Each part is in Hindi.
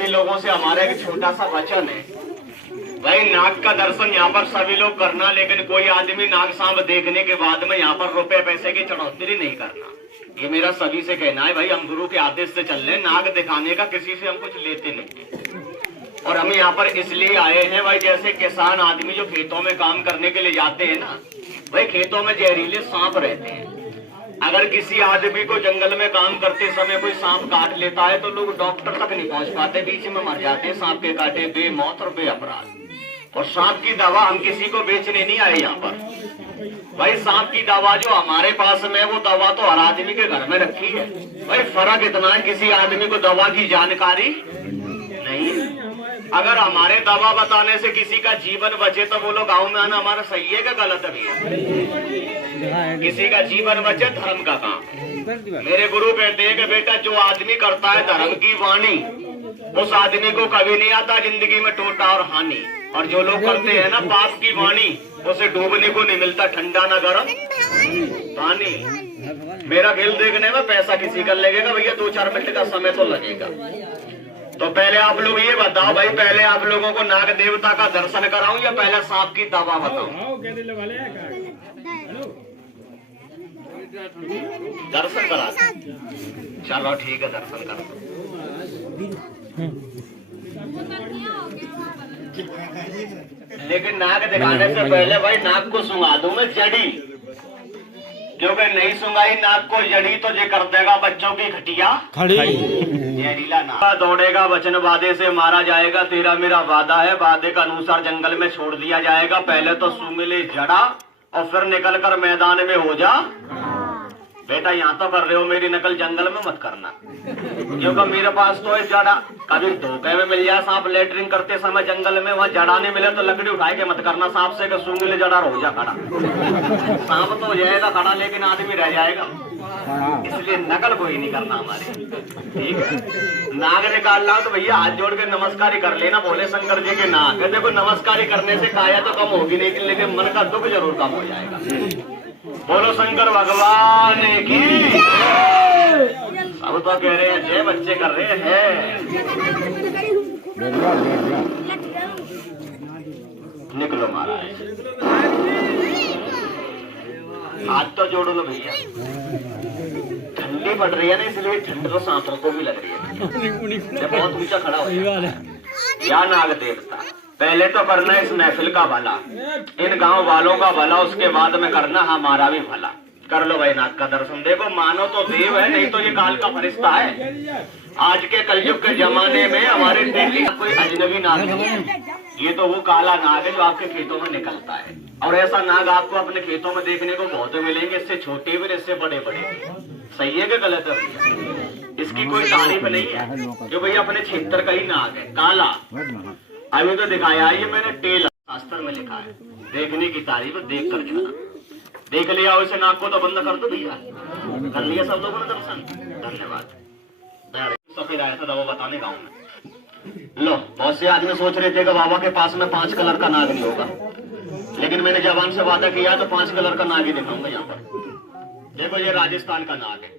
सभी लोगों से हमारा एक छोटा सा वचन है, भाई नाग का दर्शन यहाँ पर सभी लोग करना, लेकिन कोई आदमी नाग सांप देखने के बाद में यहाँ पर रुपए पैसे की चढ़ोतरी नहीं करना। ये मेरा सभी से कहना है भाई, हम गुरु के आदेश से चल रहे हैं, नाग दिखाने का किसी से हम कुछ लेते नहीं। और हम यहाँ पर इसलिए आए हैं भाई, जैसे किसान आदमी जो खेतों में काम करने के लिए जाते हैं ना भाई, खेतों में जहरीले सांप रहते हैं। अगर किसी आदमी को जंगल में काम करते समय कोई सांप काट लेता है तो लोग डॉक्टर तक नहीं पहुंच पाते, बीच में मर जाते हैं सांप के काटे, बेमौत और बेअपराध। और सांप की दवा हम किसी को बेचने नहीं आए यहाँ पर भाई। सांप की दवा जो हमारे पास में, वो दवा तो हर आदमी के घर में रखी है भाई। फर्क इतना है, किसी आदमी को दवा की जानकारी नहीं। अगर हमारे दवा बताने से किसी का जीवन बचे तो बोलो गाँव में आना हमारा सही है क्या गलत है भैया? किसी का जीवन बचे धर्म का काम। मेरे गुरु कहते हैं कि बेटा जो आदमी करता है धर्म की वाणी, उस आदमी को कभी नहीं आता जिंदगी में टोटा और हानि। और जो लोग करते हैं ना पाप की वाणी, उसे डूबने को नहीं मिलता ठंडा ना गर्म पानी। मेरा खेल देखने में पैसा किसी का लगेगा भैया, 2-4 मिनट का समय तो लगेगा। तो पहले आप लोग ये बताओ भाई, पहले आप लोगों को नाग देवता का दर्शन कराऊं या पहले सांप की दवा बताऊं? दर्शन करा, चलो ठीक है दर्शन करो। लेकिन नाग दिखाने से पहले भाई नाग को सुंगा दूं मैं जड़ी, क्योंकि नहीं सुंगाई नाग को जड़ी तो जे कर देगा बच्चों की खटिया खड़ी। जहरीला नाग दौड़ेगा, वचन वादे से मारा जाएगा, तेरा मेरा वादा है, वादे का अनुसार जंगल में छोड़ दिया जाएगा। पहले तो सुमिले जड़ा और फिर निकल कर मैदान में हो जा। बेटा यहाँ तो कर रहे हो, मेरी नकल जंगल में मत करना, क्योंकि मेरे पास तो है जड़ा। कभी धोखे में मिल जाए सांप लेटरिन करते समय जंगल में, वहाँ जड़ा नहीं मिले तो लकड़ी उठाए के मत करना सांप से, सूंघ ले जड़ा हो जा खड़ा। सांप तो हो जाएगा खड़ा लेकिन आदमी रह जाएगा, इसलिए नकल कोई नहीं करना हमारी, ठीक है? नाग निकालना तो भैया हाथ जोड़ के नमस्कार ही कर लेना, भोले शंकर जी के नाग। देखो नमस्कार करने से काया तो कम होगी नहीं, लेकिन मन का दुख जरूर कम हो जाएगा। बोलो शंकर भगवान की। अब तो कह रहे हैं जय, बच्चे कर रहे हैं। निकलो महाराज, हाथ तो जोड़ो लो भैया। ठंडी पड़ रही है ना, इसलिए ठंड तो सांपों को भी लग रही है। बहुत ऊंचा खड़ा हो या नाग देवता, पहले तो करना इस महफिल का भला, इन गांव वालों का भला, उसके बाद में करना हमारा भी भला। कर लो भाई नाग का दर्शन। देखो मानो तो देव है, नहीं तो ये काल का फरिश्ता है। आज के कलयुग के जमाने में हमारे डेली कोई अजनबी नाग है, ये तो वो काला नाग है जो आपके खेतों में निकलता है। और ऐसा नाग आपको अपने खेतों में देखने को बहुत मिलेंगे, इससे छोटे भी, इससे बड़े बड़े। सही है कि गलत है भैया? इसकी कोई तारीफ नहीं है, जो भैया अपने क्षेत्र का ही नाग है काला। अभी तो दिखाया है, ये मैंने टेल शास्त्र में लिखा है, देखने की तारीफ देख कर दिखाना। देख लिया उसे नाग को तो बंद कर दो भैया। कर लिया सब लोगों ने दर्शन, धन्यवाद। सफेद आया था दवा बताने गाँव में। लो बहुत से आदमी सोच रहे थे कि बाबा के पास में 5 कलर का नाग नहीं होगा, लेकिन मैंने जवान से वादा किया तो 5 कलर का नाग ही दिखाऊंगा यहाँ पर। देखो ये राजस्थान का नाग है,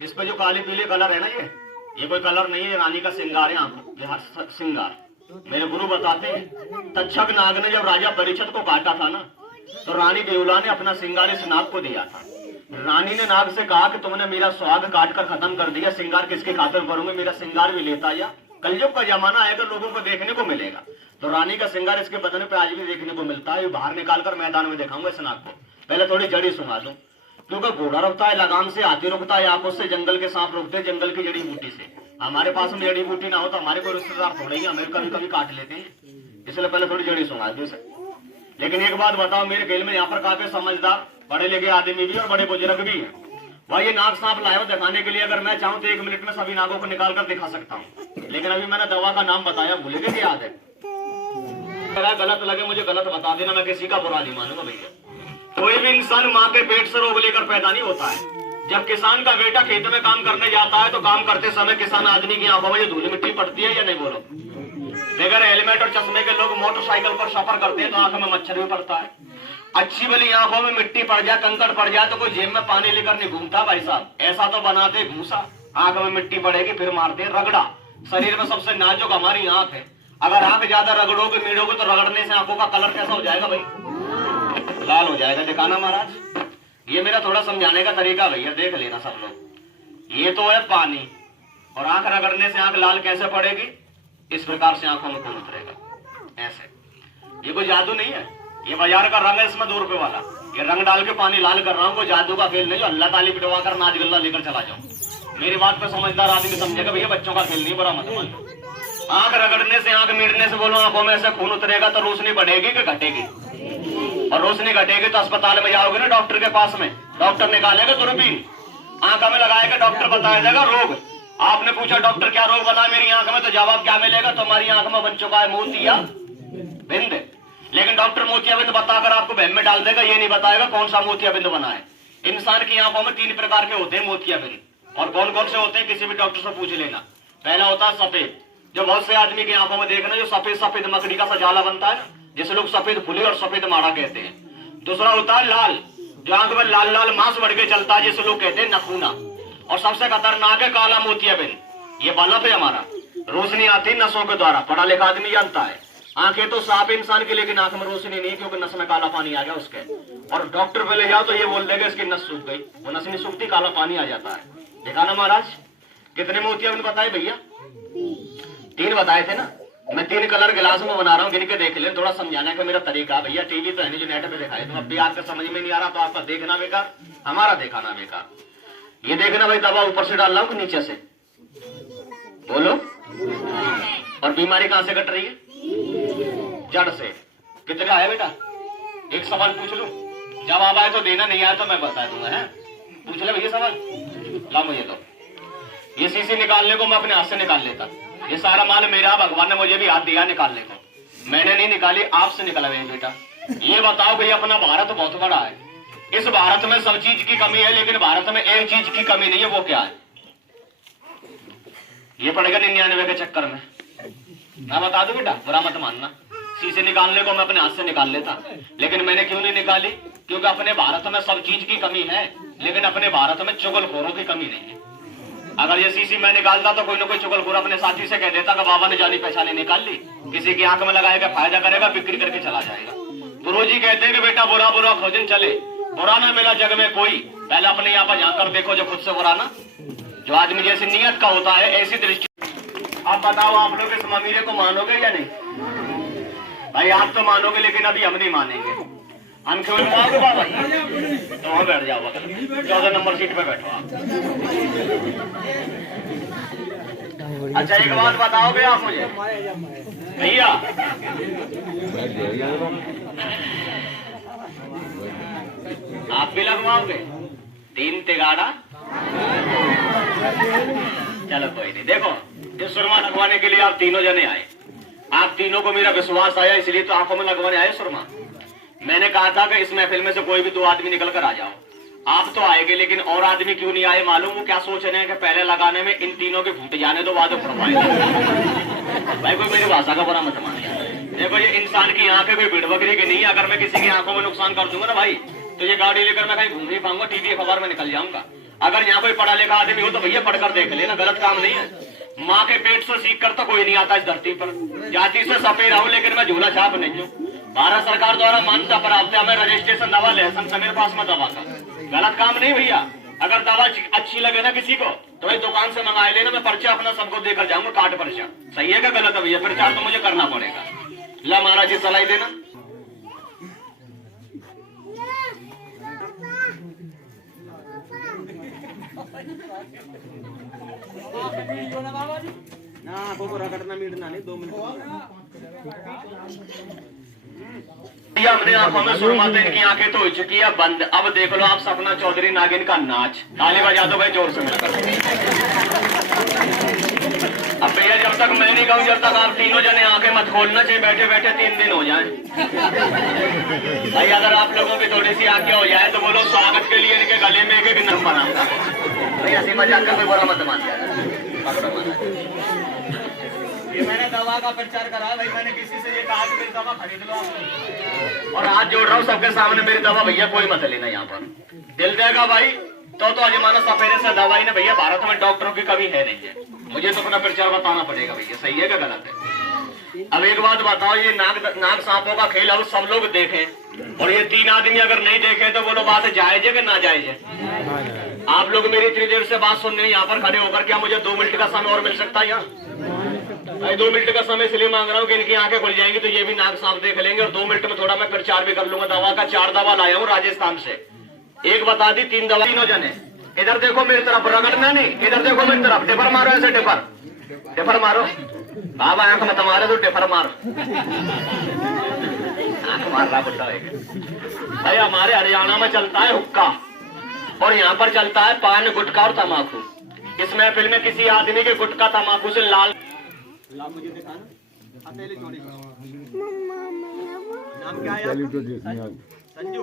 इस पे जो काले पीले कलर है ना, ये कोई कलर नहीं है, रानी का श्रृंगार है, आंखों श्रृंगार। मेरे गुरु बताते हैं तक्षक नाग ने जब राजा परीक्षित को काटा था ना, तो रानी देवला ने अपना श्रृंगार इस नाग को दिया था। रानी ने नाग से कहा कि तुमने मेरा स्वाग काट कर खत्म कर दिया, श्रृंगार किसके खातिर करूंगी, मेरा श्रृंगार भी लेता या। कलयुग का जमाना आएगा, लोगों को देखने को मिलेगा। तो रानी का श्रृंगार इसके बदन पे आज भी देखने को मिलता है। बाहर निकाल कर मैदान में दिखाऊंगा इस नाग को। पहले थोड़ी जड़ी सुना दूं, क्योंकि घोड़ा रुकता है लगाम से, हाथी रुकता है आंखों से, जंगल के सांप रुकते हैं जंगल की जड़ी बूटी से। हमारे पास में जड़ी बूटी ना हो तो हमारे कोई रिश्तेदार थोड़े ही हमें कभी कभी काट लेते हैं, इसलिए पहले थोड़ी जड़ी सुना दूं। लेकिन एक बात बताओ, मेरे खेल में यहाँ पर काफी समझदार बड़े लिखे आदमी भी और बड़े बुजुर्ग भी है। भाई ये नाग सांप लाए हो दिखाने के लिए, अगर मैं चाहूँ तो 1 मिनट में सभी नागों को निकाल कर दिखा सकता हूँ, लेकिन अभी मैंने दवा का नाम बताया, भूले गए याद है? गलत लगे मुझे गलत बता देना, मैं किसी का बुरा नहीं मानूंगा भैया। कोई भी इंसान माँ के पेट से रोग लेकर पैदा नहीं होता है। जब किसान का बेटा खेत में काम करने जाता है तो काम करते समय किसान आदमी की आंखों में धूल मिट्टी पड़ती है या नहीं बोलो? बगैर हेलमेट और चश्मे के लोग मोटरसाइकिल पर सफर करते हैं तो आंखों में मच्छर भी पड़ता है। अच्छी वाली आंखों में मिट्टी पड़ जाए, कंकड़ पड़ जाए तो कोई जेब में पानी लेकर नहीं घूमता भाई साहब, ऐसा तो बनाते भूसा। आंख में मिट्टी पड़ेगी फिर मारते रगड़ा, शरीर में सबसे नाजुक हमारी आंख है। अगर आंख ज्यादा रगड़ोगे मीड़ोगे तो रगड़ने से आंखों का कलर कैसा हो जाएगा भाई? लाल हो जाएगा। दिखाना महाराज, ये मेरा थोड़ा समझाने का तरीका भैया, देख लेना सब लोग। ये तो है पानी, और आंख रगड़ने से आंख लाल कैसे पड़ेगी? इस प्रकार से आंखों में खून उतरेगा ऐसे। ये कोई जादू नहीं है, ये बाजार का रंग है, इसमें 2 रुपए वाला। ये रंग डाल के पानी लाल कर रहा हूँ, कोई जादू का खेल नहीं जो अल्लाह ताली पिटवा कर नाच गल्ला लेकर चला जाऊं। मेरी बात पे समझदार आदमी समझेगा भैया, बच्चों का खेल नहीं, बुरा मत मान लो। आंख रगड़ने से, आंख मीड़ने से बोलो आंखों में से खून उतरेगा तो रोशनी बढ़ेगी कि घटेगी? और रोशनी घटेगी तो अस्पताल में जाओगे ना डॉक्टर के पास में, डॉक्टर निकालेगा दूरबीन, आंख में लगाएगा, डॉक्टर बताया जाएगा रोग। आपने पूछा डॉक्टर क्या रोग बना मेरी आंख में, तो जवाब क्या मिलेगा? तुम्हारी आंख में बन चुका है मोतिया बिंद। लेकिन डॉक्टर मोतिया बिंद बताकर आपको बहम में डाल देगा, ये नहीं बताएगा कौन सा मोतिया बिंद बना है। इंसान की आंखों में 3 प्रकार के होते हैं मोतिया बिंद, और कौन कौन से होते हैं किसी भी डॉक्टर से पूछ लेना। पहला होता है सफेद, जो बहुत से आदमी की आंखों में देखना, जो सफेद सफेद मकड़ी का सा जाला बनता है, जिसे लोग सफेद फुली और सफेद माड़ा कहते हैं। दूसरा होता है लाल, जो आंख में लाल लाल मांस बढ़ के चलता है, जिसे लोग कहते हैं नखूना। और सबसे खतरनाक है काला मोतियाबिंद, ये बल्ब है हमारा, रोशनी आती है नसों के द्वारा, पढ़ा लिखा आदमी जानता है। आंखें तो साफ इंसान की, लेकिन आंख में रोशनी नहीं है क्योंकि नस में काला पानी आ गया उसके। और डॉक्टर पे ले जाओ तो ये बोल देगा इसकी नस सूख गई, वो नस नहीं सूखती, काला पानी आ जाता है। देखा ना महाराज, कितने मोतियाबिंद बताए भैया? 3 बताए थे ना। मैं 3 कलर गिलास में बना रहा हूँ, गिन के देख ले, थोड़ा समझाने का मेरा तरीका। भैया टीवी तो है नहीं जो नेट पे दिखाए, तो अब भी आपका समझ में नहीं आ रहा तो आपका देखना बेकार, हमारा दिखाना बेकार। ये देखना भाई, दवा ऊपर से डाल रहा हूँ कि नीचे से? बोलो। और बीमारी कहां से कट रही है? जड़ से। कितने आए बेटा? एक सवाल पूछ लूं, जवाब आए तो देना, नहीं आए तो मैं बता दूंगा। है पूछ ले भैया सवाल, ला मुझे तो। ये शीशी निकालने को मैं अपने हाथ से निकाल लेता, ये सारा माल मेरा, भगवान ने मुझे भी हाथ दिया निकालने को, मैंने नहीं निकाली, आपसे निकला है बेटा। ये बताओ भैया, अपना भारत बहुत बड़ा है, इस भारत में सब चीज की कमी है, लेकिन भारत में एक चीज की कमी नहीं है, वो क्या है? ये पड़ेगा 99 के चक्कर में। मैं बता दूं बेटा, बुरा मत मानना। शीशे निकालने को मैं अपने हाथ से निकाल लेता, लेकिन मैंने क्यों नहीं निकाली? क्योंकि अपने भारत में सब चीज की कमी है, लेकिन अपने भारत में चुगलखोरों की कमी नहीं है। अगर ये शीशी मैं निकालता तो कोई ना कोई चुगलखोर अपने साथी से कह देता कि बाबा ने जानी पहचानी निकाल ली, किसी की आंख में लगाएगा, फायदा करेगा, बिक्री करके चला जाएगा। गुरु जी कहते हैं कि बेटा बुरा बुरा खोजन चले, बुरा ना मिला जग में कोई, पहले अपने यहाँ पर जाकर देखो जो खुद से बुरा ना, जो आदमी जैसी नियत का होता है ऐसी दृष्टि। आप बताओ, आप लोग इस ममीरे को मानोगे या नहीं? भाई आप तो मानोगे, लेकिन अभी हम नहीं मानेंगे। हम क्यों मानोगे बाबा? तो वहां बैठ जाओ, 14 नंबर सीट पे बैठो आप। अच्छा एक बात बताओगे आप मुझे भैया, आप भी लगवाओगे 3 तिगाड़ा? चलो कोई नहीं। देखो, इस सुरमा लगवाने के लिए आप तीनों जने आए, आप तीनों को मेरा विश्वास आया, इसलिए तो आंखों में लगवाने आए सुरमा। मैंने कहा था कि इस महफिल में से कोई भी 2 आदमी निकल कर आ जाओ। आप तो आएंगे, लेकिन और आदमी क्यों नहीं आए मालूम? वो क्या सोच रहे हैं कि पहले लगाने में इन तीनों के फूट जाने दो, बाद फरमाए। भाई कोई मेरी भाषा का बुरा मत मान। देखो, ये इंसान की आंख है, कोई भीड़ बकरी की नहीं है। अगर मैं किसी की आंखों में नुकसान कर दूंगा ना भाई, तो ये गाड़ी लेकर मैं कहीं घूम नहीं पाऊंगा, टीवी अखबार में निकल जाऊंगा। अगर यहाँ कोई पढ़ा लिखा आदमी हो तो भैया पढ़कर देख लेना, गलत काम नहीं है। माँ के पेट से सीख कर तो कोई नहीं आता इस धरती पर। जाति से सफेद हूं, लेकिन मैं झूला छाप नहीं हूँ। भारत सरकार द्वारा मान्यता प्राप्त है, हमें रजिस्ट्रेशन दवा लाइसेंस मेरे पास में दवा का। गलत काम नहीं भैया। अगर दवा अच्छी लगे ना किसी को तो भाई दुकान से मंगा लेना, मैं पर्चा अपना सबको देकर जाऊंगा, कार्ड पर्चा। सही है क्या गलत है भैया? प्रचार तो मुझे करना पड़ेगा। ला महाराज जी सलाई देना। ना को रगड़ना मीटना नहीं, 2 मिनट। हमने आंखों में सुरमा, तो इनकी आंखें तो हो चुकी है बंद। अब देख लो आप सपना चौधरी नागिन का नाच। ताली बजा दो भाई जोर से मिलकर। अब भैया जब तक मैं नहीं कहूँ, जब तक आप तीनों जने आंखें मत खोलना, चाहिए बैठे बैठे 3 दिन हो जाए। भाई अगर आप लोगों की थोड़ी सी आंखें हो जाए तो बोलो स्वागत के लिए इनके गले में एक नम बनाऊंगा। भाई ऐसी मजाक का कोई बुरा मत मान दिया। ये मैंने दवा का प्रचार करा भाई, मैंने किसी से ये कहा कि मेरी दवा खरीद लो आप। और हाथ जोड़ रहा हूँ सबके सामने, मेरी दवा भैया कोई मत लेना यहाँ पर। दिल देगा भाई तो अजमाना सफेदे से दवाई ने भैया, भारत में डॉक्टरों की कमी है नहीं है। मुझे तो अपना प्रचार बताना पड़ेगा भैया, सही है क्या गलत है? अब एक बात बताओ, ये नाग सांपों का खेल अब सब लोग देखें और ये 3 आदमी अगर नहीं देखें तो बोलो बात जायज है कि ना जायज है? आप लोग मेरी इतनी देर से बात सुन रहे हैं यहाँ पर खड़े होकर, क्या मुझे 2 मिनट का समय और मिल सकता है? यहाँ 2 मिनट का समय इसलिए मांग रहा हूँ कि इनकी आंखें खुल जाएंगी तो ये भी नाग सांप देख लेंगे और 2 मिनट में थोड़ा मैं प्रचार भी कर लूंगा। दवा का 4 दवा लाया हूँ राजस्थान से, एक बता दी, 3 दवा, 3 जने। इधर देखो मेरी तरफ, रगड़ना नहीं, इधर देखो मेरी तरफ, टिफर मारो ऐसे, टिफर मारो बाबा, आंख मत मारे तो टिफर मारो, आंख मार रहा बुढ़ा है भाई। हमारे हरियाणा में चलता है हुक्का और यहाँ पर चलता है पान, गुटखा और तम्बाकू। इस महफिल में किसी आदमी के गुटखा तम्बाकू से लाल मुझे दिखाना, नाम क्या है? संजू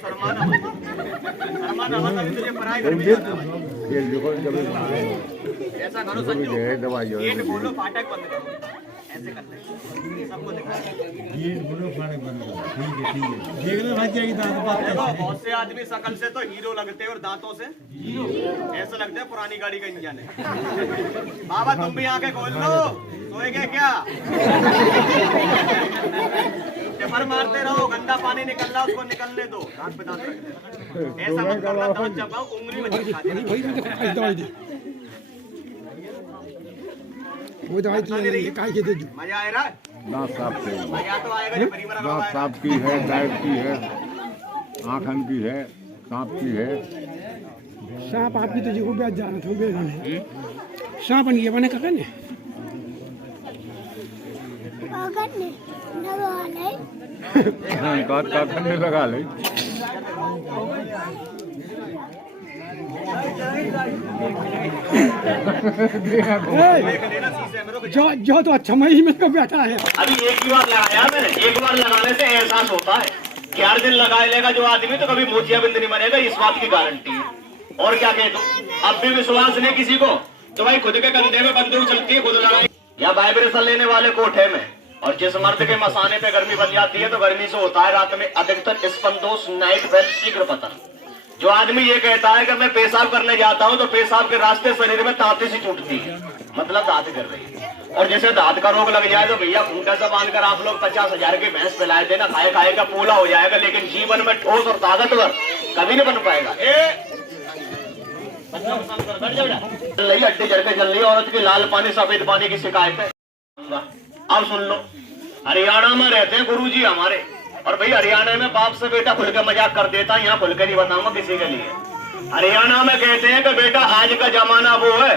शर्माना तुझे पढ़ाई घर में जाना ऐसा करो संजू, गेट बोलो फाटक बंद करो, ऐसे करते हैं सबको दिखा, गेट बोलो फाटक बंद करो, ठीक है देख लो भाई क्या देखो, बहुत से आदमी शकल से तो हीरो लगते हैं और दांतों से हीरो ऐसा लगता है पुरानी गाड़ी का इंजन है। बाबा तुम भी आंखें खोल लो, सोएंगे क्या? टिफर मारते रहो, गंदा पानी निकल रहा उसको निकलने दो, दांत पे दांत रख दे, ऐसा मत करना, दांत चबाओ, उंगली में चिपका देना। वो दवाई की काय के दे दो, मजा आ रहा है? दांत साफ से, मजा तो आएगा जब परिवार का दांत साफ की है, डाइट की है, आँखन की है, सांप की है। सांप आपकी तो जीव ब्याज जाना था, ब्याज नहीं सांप बन गया, बने कहाँ ने काटने लगा ले। जो तो अच्छा मई में तो बैठा है। अभी एक ही बार लगाया मैंने, एक बार लगाने से एहसास होता है कि 8 दिन लगा लेगा जो आदमी तो कभी मोतियाबिंद नहीं बनेगा, इस बात की गारंटी है। और क्या कह दो, अब भी विश्वास नहीं किसी को तो भाई खुद के कंधे में बंदूक चलती है, खुद लगाई या वाइब्रेशन लेने वाले कोठे में। और जिस मर्द के मसाने पे गर्मी बन जाती है तो गर्मी से होता है रात में अधिकतर स्पंदोष, नाइट वेल, शीघ्र पतन। जो आदमी ये कहता है कि मैं पेशाब करने जाता हूं तो पेशाब के रास्ते शरीर में तांती सी टूटती है, मतलब दांत कर रही है। और जैसे दांत का रोग लग जाए तो भैया खूंटा से बांधकर आप लोग 50,000 की भैंस पिलाए देना, खाए खाए का पूला हो जाएगा, लेकिन जीवन में ठोस और ताकतवर कभी नहीं बन पाएगा। हड्डी जड़ के चल रही है, औरत की लाल पानी सफेद पानी की शिकायत है। अब सुन लो, हरियाणा में रहते हैं गुरुजी हमारे, और भाई हरियाणा में बाप से बेटा खुल के मजाक कर देता है, यहाँ खुल के नहीं बताऊंगा किसी के लिए। हरियाणा में कहते हैं कि बेटा आज का जमाना वो है,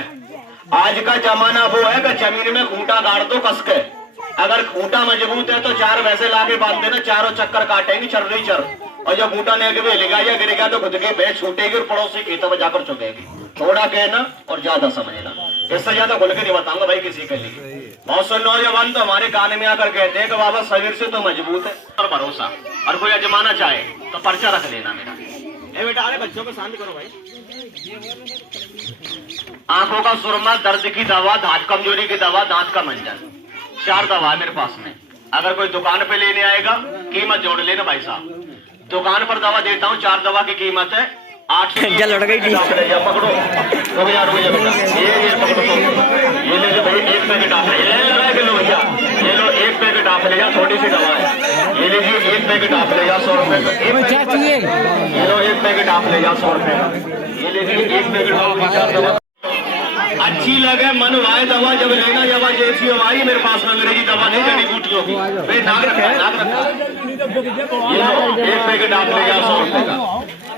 आज का जमाना वो है कि जमीन में खूंटा गाड़ दो कस के, अगर खूंटा मजबूत है तो 4 भैंसे लाके बांध देना, चारों चक्कर काटेंगी चर रही चर, और जब खूंटा नहीं हिलेगा या गिरेगा तो खुद की भैंस छूटेगी और पड़ोसी खेतों में जाकर चुकेगी। थोड़ा कहना और ज्यादा समझना, इससे ज्यादा खुल के नहीं बताऊंगा भाई किसी के लिए। बहुत से नौजवान तो हमारे कान में आकर कहते हैं कि बाबा शरीर से तो मजबूत है और भरोसा, और कोई अजमाना चाहे तो पर्चा रख लेना मेरा। ए बेटा, अरे बच्चों को शांत करो भाई। आंखों का सुरमा, दर्द की दवा, दांत कमजोरी की दवा, दांत का मंजन, 4 दवा है मेरे पास में। अगर कोई दुकान पे लेने आएगा कीमत जोड़ लेना भाई साहब, दुकान पर दवा देता हूँ, 4 दवा की कीमत है 8 लड़ गई। पकड़ो, रुक जा बेटा, ये पकड़ो, ये ले लो भाई, 1 पैकेट आप लगा के लो भैया, ये लो 1 पैकेट आप ले जा, थोड़ी सी दवा है, ये लीजिए 1 पैकेट आप ले जा 100 रुपए का, ये लो 1 पैकेट आप ले जा 100 रुपए का, ये लीजिए 1 पैकेट दवा। अच्छी लगे मन वाए दवा जब लेना, जब जैसी हमारी मेरे पास अंग्रेजी दवा नहीं, जड़ी बूटियों की नाक रखा, नाक रखा, 1 पैकेट आप ले जा 100 रुपए का।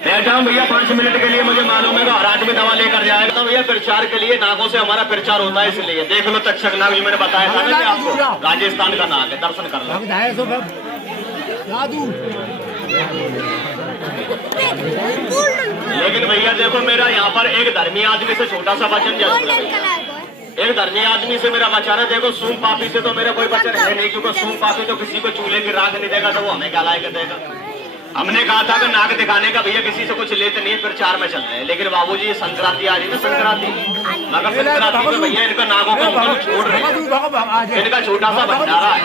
बैठा हूँ भैया 5 मिनट के लिए, मुझे मालूम है कि हर आदमी दवा लेकर जाएगा, तो भैया प्रचार के लिए नाकों से हमारा प्रचार होता है, इसलिए देख लो तक्षक नाग जो मैंने बताया था ना आपको, राजस्थान का नाग है, दर्शन कर लो। लेकिन भैया देखो, मेरा यहाँ पर एक धर्मी आदमी से छोटा सा वचन जरूर है, एक धर्मी आदमी से मेरा वचन है। देखो सूम पापी से तो मेरा कोई वचन है नहीं, क्योंकि सूम पापी तो किसी को चूल्हे की राख नहीं देगा, तो वो हमें क्या लायक देगा। हमने कहा था कि नाक दिखाने का भैया किसी से कुछ लेते नहीं, प्रचार में चल रहे हैं, लेकिन बाबूजी संक्रांति आ रही है, संक्रांति मगर संक्रांति में भैया इनका नागों का मुंह छोड़ रहे हैं, इनका छोटा सा भंडारा है,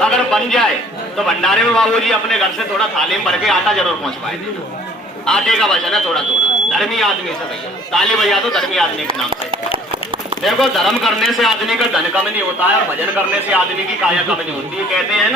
अगर बन जाए तो भंडारे में बाबूजी अपने घर से थोड़ा थाली में भर के आटा जरूर पहुंच पाए, आटे का वचन है थोड़ा थोड़ा। धर्मी आदमी से भैया ताली बजा दो धर्मी आदमी के नाम से। देखो धर्म करने से आदमी का धन कम नहीं होता है और भजन करने से आदमी की काया कम नहीं होती है। कहते हैं ना